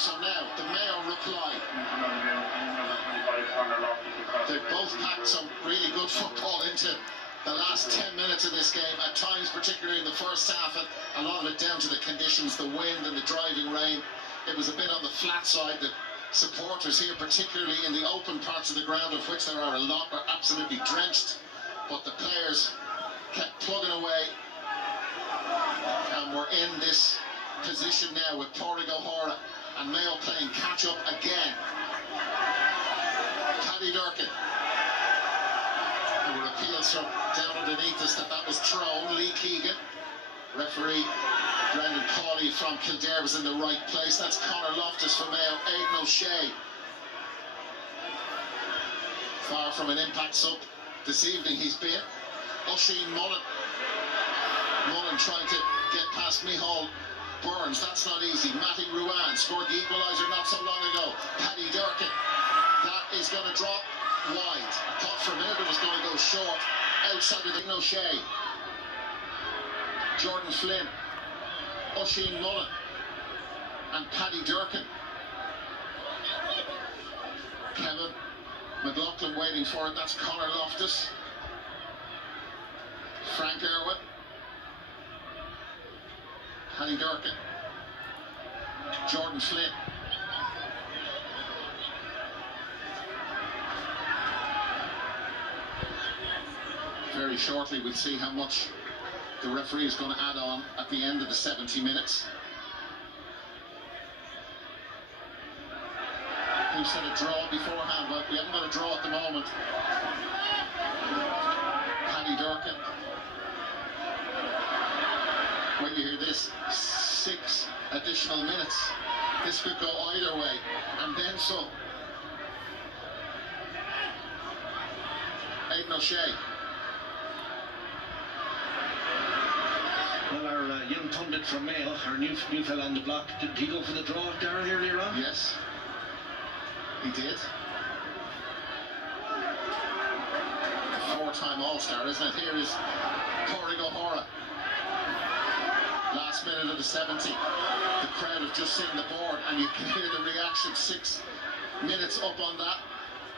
So now, the Mayo reply. They've both packed some really good football into the last 10 minutes of this game, at times, particularly in the first half, and a lot of it down to the conditions, the wind and the driving rain. It was a bit on the flat side. The supporters here, particularly in the open parts of the ground, of which there are a lot, are absolutely drenched, but the players kept plugging away, and we're in this position now with Tralee.12 and Mayo playing catch up again. Paddy Durkin. There were appeals from down underneath us that was thrown. Lee Keegan, referee Brendan Cawley from Kildare, was in the right place. That's Conor Loftus for Mayo. Aidan O'Shea, far from an impact sub this evening he's been. Oisin Mullen trying to get past Micheál Burns, that's not easy. Matty Ruan scored the equaliser not so long ago. Paddy Durkin, that is going to drop wide. I thought for a minute it was going to go short, outside of the O'Shea. Jordan Flynn, Oisin Mullen and Paddy Durkin. Kevin McLaughlin waiting for it, that's Conor Loftus. Frank Irwin, Paddy Durkin, Jordan Flynn. Very shortly we'll see how much the referee is going to add on at the end of the 70 minutes. Who said a draw beforehand? Well, we haven't got a draw at the moment. Paddy Durkin. When you hear this, 6 additional minutes, this could go either way, and then some. Aidan O'Shea. Well, our young pundit from Mayo, our new fella on the block, did he go for the draw, Darren, earlier on? Yes, he did. A 4-time All-Star, isn't it? Here is Tralee.12. Last minute of the 70. The crowd have just seen the board, and you can hear the reaction. 6 minutes up on that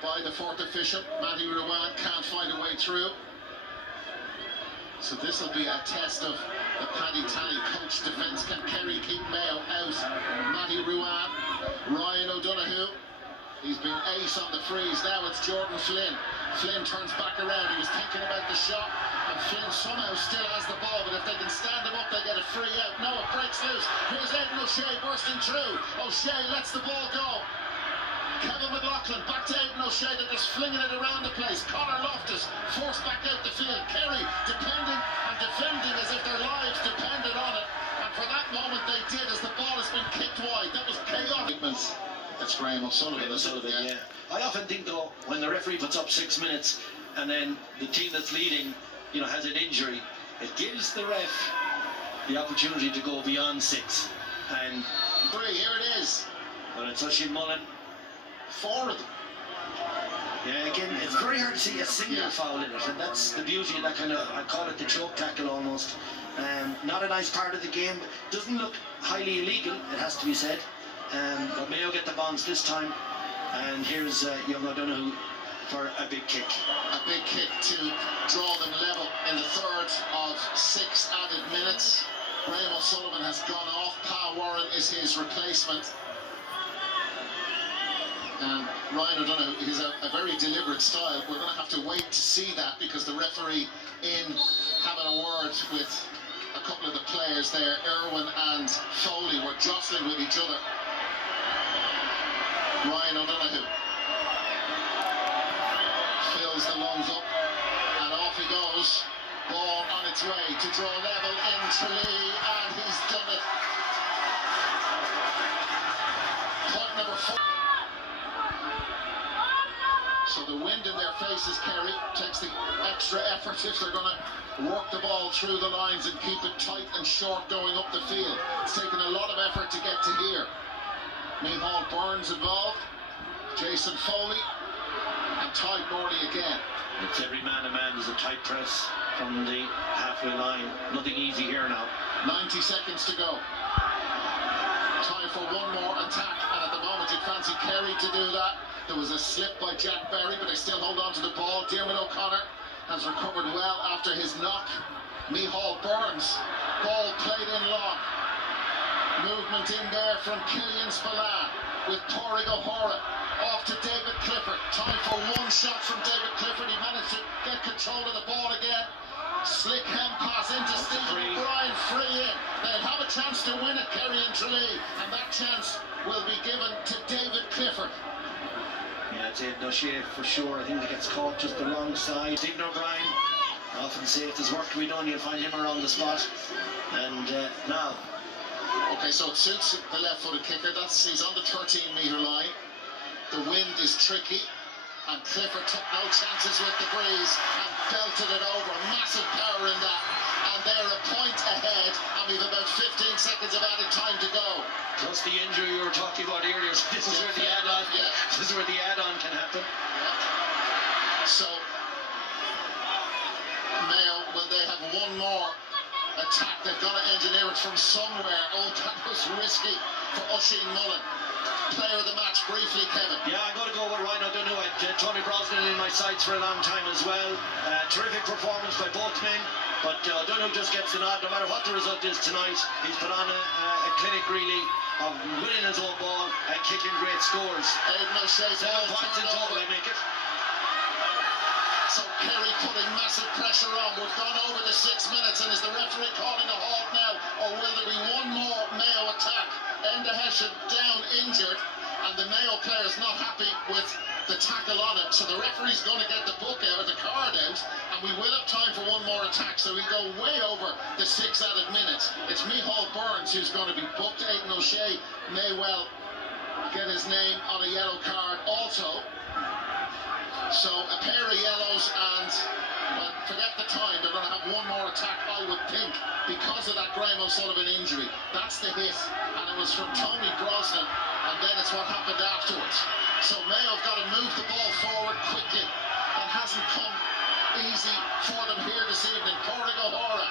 by the fourth official. Matty Ruan can't find a way through. So this will be a test of the Paddy Tally coach defence. Can Kerry keep Mayo out? Matty Ruan, Ryan O'Donoghue. He's been ace on the freeze. Now it's Jordan Flynn. Flynn turns back around. He was thinking about the shot, and Flynn somehow still has the ball, but if they can stand him up, they get a free out. No, it breaks loose. Here's Aidan O'Shea bursting through. O'Shea lets the ball go. Kevin McLaughlin back to Aidan O'Shea, they're just flinging it around the place. Conor Loftus forced back out the field. Kerry depending and defending as if their lives depended on it, and for that moment they did, as the ball has been kicked wide. That was chaotic. That's Graham O'Sullivan, yeah. I often think though, when the referee puts up 6 minutes and then the team that's leading, you know, has an injury, it gives the ref the opportunity to go beyond 6. And here it is. Well, it's Oisin Mullen. 4 of them. Yeah, again, it's very hard to see a single foul in it, and that's the beauty of that kind of, I call it the choke tackle almost. Not a nice part of the game, doesn't look highly illegal, it has to be said. But Mayo get the bonds this time, and here's young O'Donoghue for a big kick. A big kick to draw them level in the 3rd of 6 added minutes. Graham O'Sullivan has gone off. Pa Warren is his replacement. And Ryan O'Donoghue is a very deliberate style. We're going to have to wait to see that, because the referee in having a word with a couple of the players there, Irwin and Foley, were jostling with each other. Ryan O'Donoghue fills the lungs up, and off he goes. Ball on its way to draw level in Tralee, and he's done it. Point number 4. So the wind in their faces, Kerry, takes the extra effort if they're going to work the ball through the lines and keep it tight and short going up the field. It's taken a lot of effort to get to here. Micheál Burns involved, Jason Foley, and Ty Morley again. It's every man a man. There's a tight press from the halfway line. Nothing easy here now. 90 seconds to go. Time for one more attack, and at the moment you'd fancy Kerry to do that. There was a slip by Jack Berry, but they still hold on to the ball. Diarmuid O'Connor has recovered well after his knock. Micheál Burns, ball played in long. Movement in there from Killian Spillane with Pádraig O'Hara off to David Clifford. Time for one shot from David Clifford. He managed to get control of the ball again. Slick hand pass into Stephen O'Brien, free in. They'll have a chance to win it, Kerry and Tralee, and that chance will be given to David Clifford. Yeah, it's Aidan O'Shea for sure. I think he gets caught just the wrong side. Stephen O'Brien, often say if there's work to be done, you'll find him around the spot. And now. Okay, so it suits the left-footed kicker. He's on the 13-metre line. The wind is tricky, and Clifford took no chances with the breeze and belted it over. Massive power in that, and they're a point ahead, and we've about 15 seconds of added time to go. Plus the injury we were talking about earlier. This is where the add-on. Yeah. This is where the add-on can happen. Yeah. So Mayo, when they have one more attack, they've got to engineer it from somewhere. Oh, that was risky for Oisin Mullen. Player of the match briefly, Kevin. Yeah, I'm going to go with Ryan O'Donoghue. Tony Brosnan in my sights for a long time as well. Terrific performance by both men, but O'Donoghue just gets the nod no matter what the result is tonight. He's put on a clinic really of winning his own ball and kicking great scores. Aidan O'Shea 7 points in total, I make it. So Kerry putting massive pressure on. We've gone over the 6 minutes, and is the referee calling a halt now, or will there be one more Mayo attack? Enda Hession down injured, and the Mayo player's not happy with the tackle on him, so the referee's going to get the book out, or the card out, and we will have time for one more attack, so we go way over the 6 added minutes. It's Micheál Burns who's going to be booked. Aidan O'Shea may well get his name on a yellow card also. So a pair of yellows, and well, forget the time, they're going to have one more attack, I would think, because of that Graham O'Sullivan injury. That's the hit, and it was from Tony Brosnan, and then it's what happened afterwards. So Mayo have got to move the ball forward quickly. That hasn't come easy for them here this evening. Pádraig O'Hara.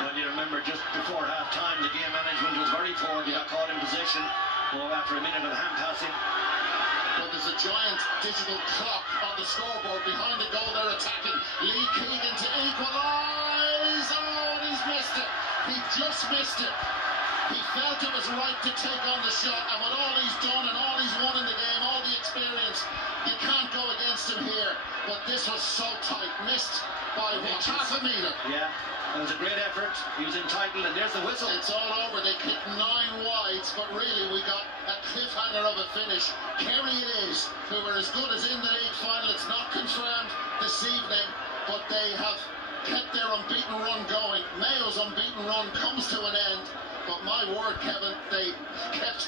Well, you remember just before half-time, the game management was very poor. They got caught in possession after a minute of hand passing. But there's a giant digital clock on the scoreboard behind the goal they're attacking. Lee Keegan to equalise. Oh, and he's missed it. He just missed it. He felt it was right to take on the shot, and with all he's done and all he's won in the game, all the experience, you can't go against him here. But this was so tight, missed by what, half a metre. Yeah, it was a great effort. He was entitled, and there's the whistle. It's all over. They kicked 9 wides, but really we got a cliffhanger of a finish. Kerry it is, who were as good as in the league final. It's not confirmed this evening, but they have kept their unbeaten run going. Mayo's unbeaten run comes to an end, but my word, Kevin, they kept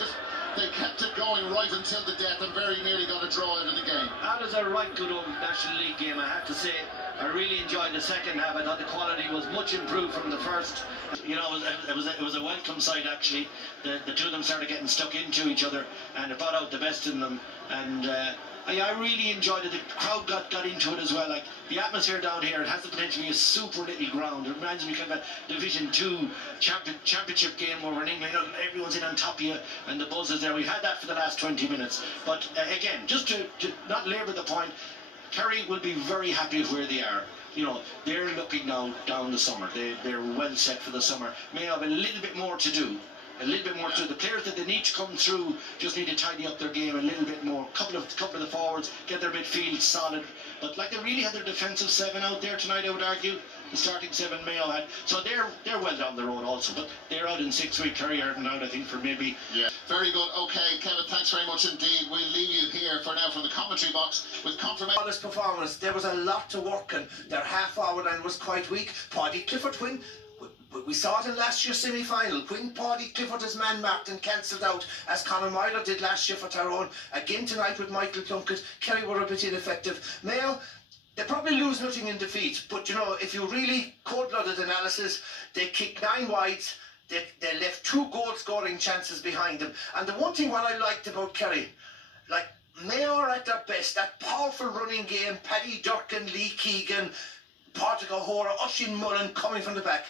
it going right until the death, and very nearly got a draw out of the game. That was a right good old National League game, I have to say. I really enjoyed the second half. I thought the quality was much improved from the first. You know, it was a welcome sight actually. The two of them started getting stuck into each other, and it brought out the best in them. And I really enjoyed it. The crowd got into it as well. Like the atmosphere down here, it has the potential to be a super little ground. It reminds me kind of a Division 2 championship game over in England. You know, everyone's in on top of you, and the buzz is there. We've had that for the last 20 minutes. But again, just to not labour the point, Kerry will be very happy where they are. You know, they're looking now down the summer. They're well set for the summer. May have a little bit more to do. A little bit more to do. The players that they need to come through just need to tidy up their game a little bit more. Couple of the forwards, get their midfield solid. But like they really had their defensive 7 out there tonight, I would argue. The starting 7 Mayo had. So they're well down the road also. But they're out in 6 weeks. Kerry are out, I think, for maybe. Yeah. Very good. Okay, Kevin, thanks very much indeed. We'll leave you here for now from the commentary box with confirmation. This performance, there was a lot to work on. Their half forward line was quite weak. Pádraig Clifford, when we saw it in last year's semi-final, when Pádraig Clifford is man-marked and cancelled out, as Conor Mayo did last year for Tyrone. Again tonight with Michael Plunkett, Kerry were a bit ineffective. Mayo, they probably lose nothing in defeat, but you know, if you really cold-blooded analysis, they kicked 9 wides. They left 2 goal-scoring chances behind them. And the one thing what I liked about Kerry, like Mayo are at their best, that powerful running game, Paddy Durkin, Lee Keegan, Pádraig O'Hara, Oisin Mullen coming from the back.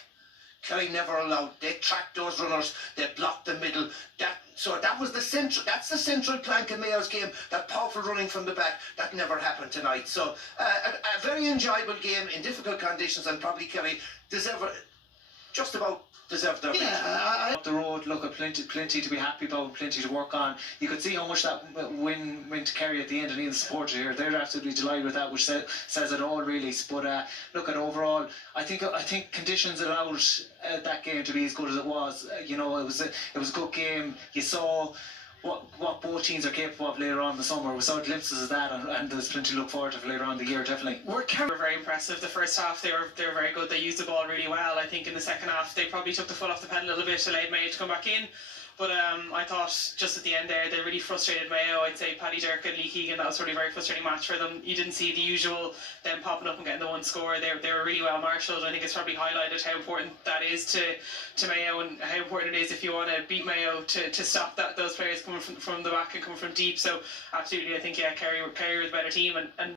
Kerry never allowed. They tracked those runners. They blocked the middle. So that was the central. That's the central plank in Mayo's game. That powerful running from the back. That never happened tonight. So a very enjoyable game in difficult conditions, and probably Kerry just about deserved their Up the road, look, plenty to be happy about, plenty to work on. You could see how much that win went to Kerry at the end, and even the supporters here, they're absolutely delighted with that, which says it all really. But look, at overall, I think conditions allowed that game to be as good as it was. You know, it was a good game. You saw what both teams are capable of later on in the summer. We saw glimpses of that, and there's plenty to look forward to later on in the year, definitely. Were very impressive. The first half they were very good. They used the ball really well. I think in the second half they probably took the foot off the pedal a little bit, allowed Mayo to come back in. But I thought just at the end there, they really frustrated Mayo. I'd say Paddy Durk and Lee Keegan, that was really a very frustrating match for them. You didn't see the usual them popping up and getting the one score. They were really well marshalled. I think it's probably highlighted how important that is to Mayo, and how important it is if you want to beat Mayo to stop those players coming from the back and coming from deep. So absolutely, I think Kerry were the better team, and